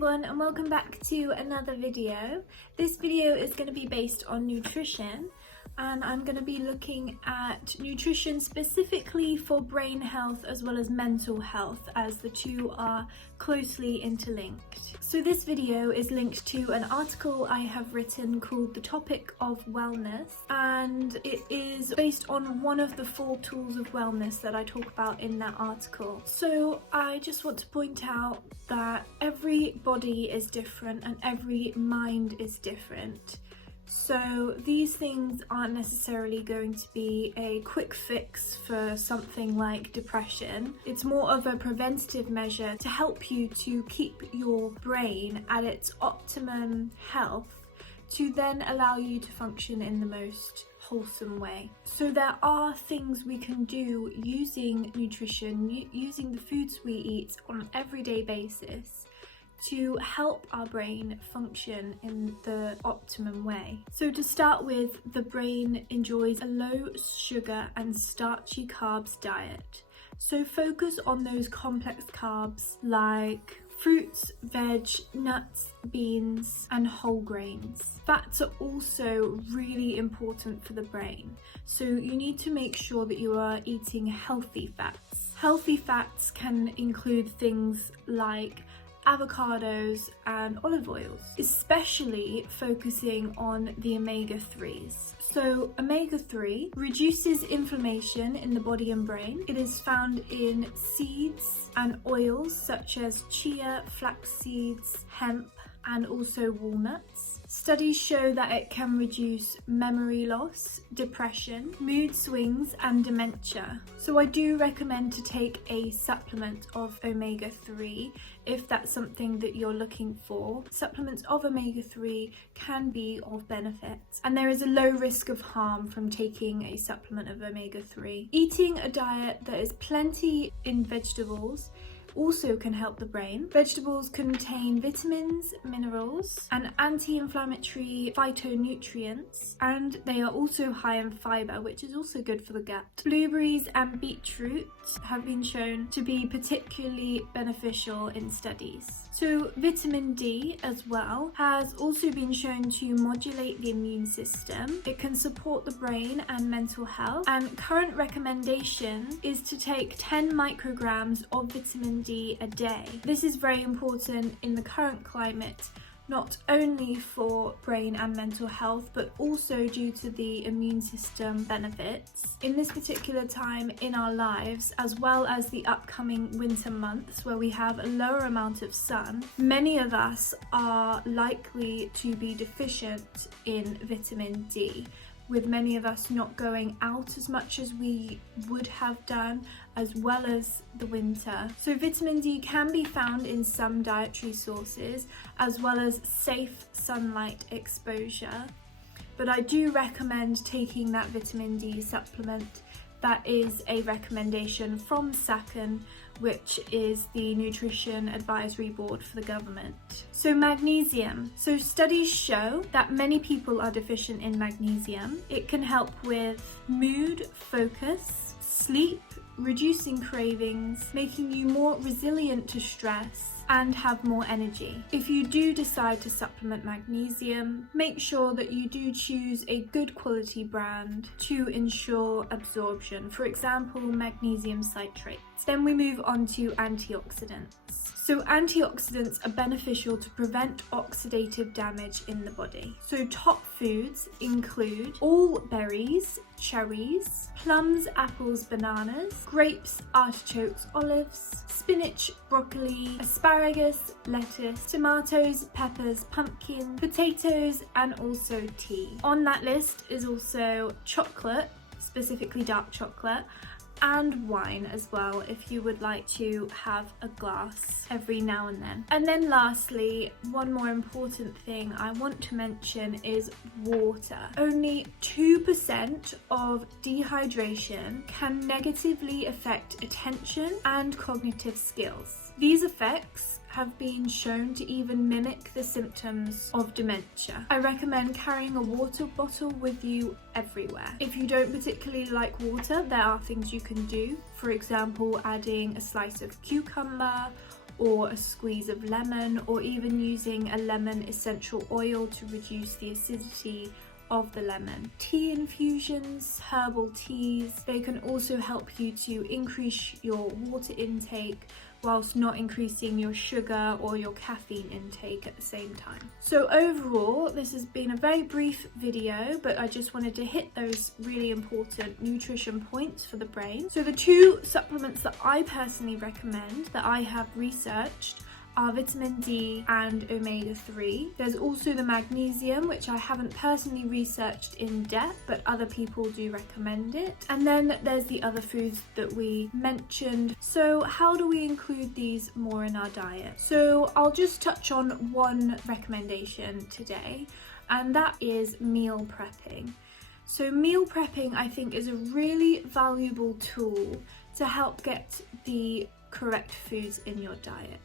everyone, and welcome back to another video. This video is going to be based on nutrition, and I'm going to be looking at nutrition specifically for brain health as well as mental health, as the two are closely interlinked. So this video is linked to an article I have written called The Topic of Wellness, and it is based on one of the 4 tools of wellness that I talk about in that article. So I just want to point out that every body is different and every mind is different. So these things aren't necessarily going to be a quick fix for something like depression. It's more of a preventative measure to help you to keep your brain at its optimum health, to then allow you to function in the most wholesome way. So there are things we can do using nutrition, using the foods we eat on an everyday basis, to help our brain function in the optimum way. So to start with, the brain enjoys a low sugar and starchy carbs diet. So focus on those complex carbs like fruits, veg, nuts, beans, and whole grains. Fats are also really important for the brain. So you need to make sure that you are eating healthy fats. Healthy fats can include things like avocados and olive oils, especially focusing on the omega-3s. So omega-3 reduces inflammation in the body and brain. It is found in seeds and oils such as chia, flax seeds, hemp, and also walnuts. Studies show that it can reduce memory loss, depression, mood swings, and dementia. So I do recommend to take a supplement of omega-3 if that's something that you're looking for. Supplements of omega-3 can be of benefit, and there is a low risk of harm from taking a supplement of omega-3. Eating a diet that is plenty in vegetables also can help the brain. Vegetables contain vitamins, minerals, and anti-inflammatory phytonutrients, and they are also high in fibre, which is also good for the gut. Blueberries and beetroot have been shown to be particularly beneficial in studies. So vitamin D as well has also been shown to modulate the immune system. It can support the brain and mental health, and current recommendation is to take 10 micrograms of vitamin D a day. This is very important in the current climate, not only for brain and mental health, but also due to the immune system benefits. In this particular time in our lives, as well as the upcoming winter months where we have a lower amount of sun, many of us are likely to be deficient in vitamin D, with many of us not going out as much as we would have done, as well as the winter. So vitamin D can be found in some dietary sources, as well as safe sunlight exposure. But I do recommend taking that vitamin D supplement. That is a recommendation from SACN, which is the Nutrition Advisory Board for the government. So magnesium. So studies show that many people are deficient in magnesium. It can help with mood, focus, sleep, reducing cravings, making you more resilient to stress, and have more energy. If you do decide to supplement magnesium, make sure that you do choose a good quality brand to ensure absorption. For example, magnesium citrate. Then we move on to antioxidants. So antioxidants are beneficial to prevent oxidative damage in the body. So top foods include all berries, cherries, plums, apples, bananas, grapes, artichokes, olives, spinach, broccoli, asparagus, lettuce, tomatoes, peppers, pumpkin, potatoes, and also tea. On that list is also chocolate, specifically dark chocolate, and wine as well, if you would like to have a glass every now and then. And then lastly, one more important thing I want to mention is water. Only 2% of dehydration can negatively affect attention and cognitive skills. These effects have been shown to even mimic the symptoms of dementia. I recommend carrying a water bottle with you everywhere. If you don't particularly like water, there are things you can do. For example, adding a slice of cucumber or a squeeze of lemon, or even using a lemon essential oil to reduce the acidity of the lemon. Tea infusions, herbal teas, they can also help you to increase your water intake whilst not increasing your sugar or your caffeine intake at the same time. So overall, this has been a very brief video, but I just wanted to hit those really important nutrition points for the brain. So the two supplements that I personally recommend that I have researched are vitamin D and omega-3. There's also the magnesium, which I haven't personally researched in depth, but other people do recommend it. And then there's the other foods that we mentioned. So how do we include these more in our diet? So I'll just touch on one recommendation today, and that is meal prepping. So meal prepping, I think, is a really valuable tool to help get the correct foods in your diet.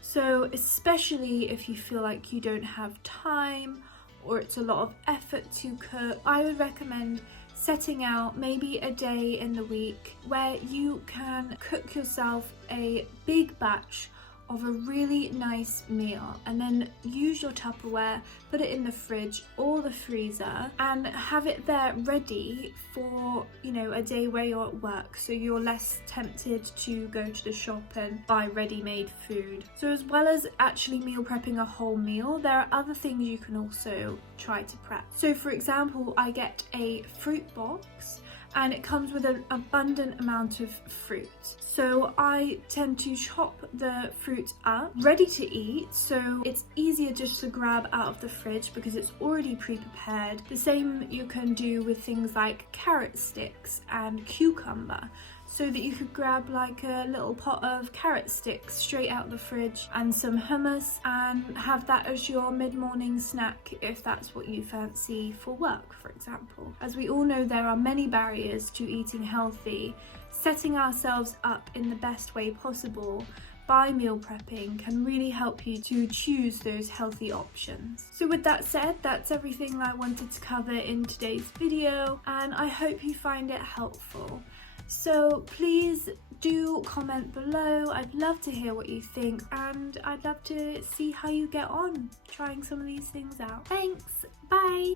So especially if you feel like you don't have time or it's a lot of effort to cook, I would recommend setting out maybe a day in the week where you can cook yourself a big batch of a really nice meal, and then use your Tupperware, put it in the fridge or the freezer, and have it there ready for, you know, a day where you're at work, so you're less tempted to go to the shop and buy ready-made food. So as well as actually meal prepping a whole meal, there are other things you can also try to prep. So for example, I get a fruit box and it comes with an abundant amount of fruit. So I tend to chop the fruit up, ready to eat, so it's easier just to grab out of the fridge because it's already pre-prepared. The same you can do with things like carrot sticks and cucumber, so that you could grab like a little pot of carrot sticks straight out of the fridge and some hummus and have that as your mid-morning snack if that's what you fancy for work, for example. As we all know, there are many barriers to eating healthy. Setting ourselves up in the best way possible by meal prepping can really help you to choose those healthy options. So with that said, that's everything I wanted to cover in today's video, and I hope you find it helpful. So please do comment below. I'd love to hear what you think, and I'd love to see how you get on trying some of these things out. Thanks, bye!